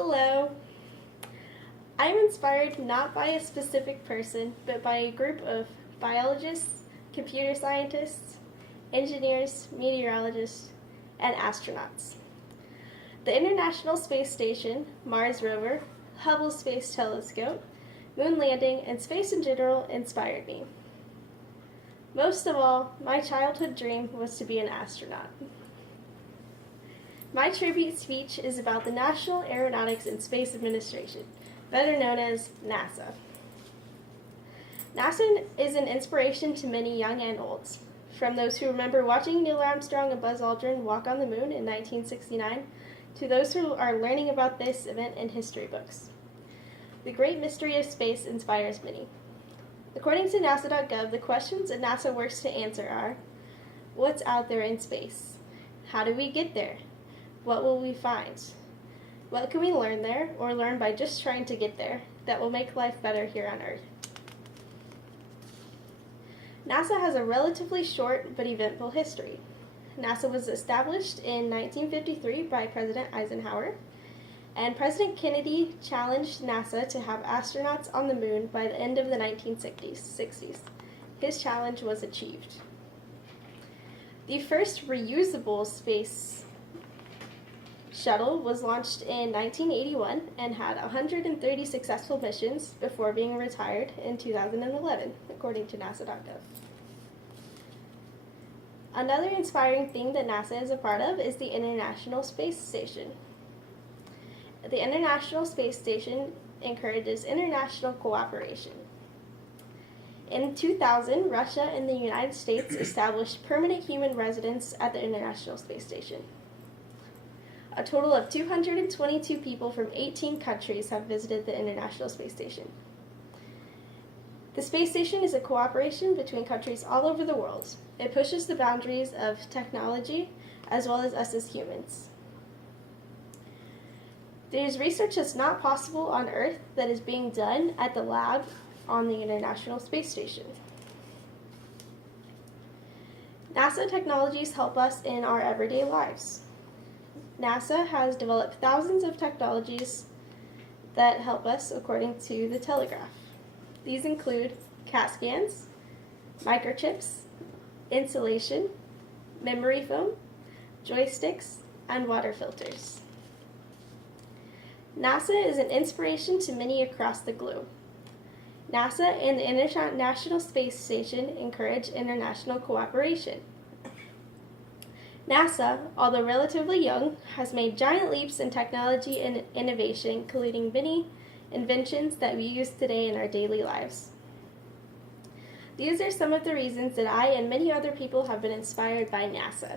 Hello. I'm inspired not by a specific person, but by a group of biologists, computer scientists, engineers, meteorologists, and astronauts. The International Space Station, Mars rover, Hubble Space Telescope, moon landing, and space in general inspired me. Most of all, my childhood dream was to be an astronaut. My tribute speech is about the National Aeronautics and Space Administration, better known as NASA. NASA is an inspiration to many young and old, from those who remember watching Neil Armstrong and Buzz Aldrin walk on the moon in 1969, to those who are learning about this event in history books. The great mystery of space inspires many. According to NASA.gov, the questions that NASA works to answer are: what's out there in space? How do we get there? What will we find? What can we learn there, or learn by just trying to get there, that will make life better here on Earth? NASA has a relatively short but eventful history. NASA was established in 1953 by President Eisenhower, and President Kennedy challenged NASA to have astronauts on the moon by the end of the 1960s. His challenge was achieved. The first reusable space shuttle was launched in 1981 and had 130 successful missions before being retired in 2011, according to NASA.gov. Another inspiring thing that NASA is a part of is the International Space Station. The International Space Station encourages international cooperation. In 2000, Russia and the United States established permanent human residence at the International Space Station. A total of 222 people from 18 countries have visited the International Space Station. The space station is a cooperation between countries all over the world. It pushes the boundaries of technology as well as us as humans. There's research that's not possible on Earth that is being done at the lab on the International Space Station. NASA technologies help us in our everyday lives. NASA has developed thousands of technologies that help us, according to The Telegraph. These include CAT scans, microchips, insulation, memory foam, joysticks, and water filters. NASA is an inspiration to many across the globe. NASA and the International Space Station encourage international cooperation. NASA, although relatively young, has made giant leaps in technology and innovation, including many inventions that we use today in our daily lives. These are some of the reasons that I and many other people have been inspired by NASA.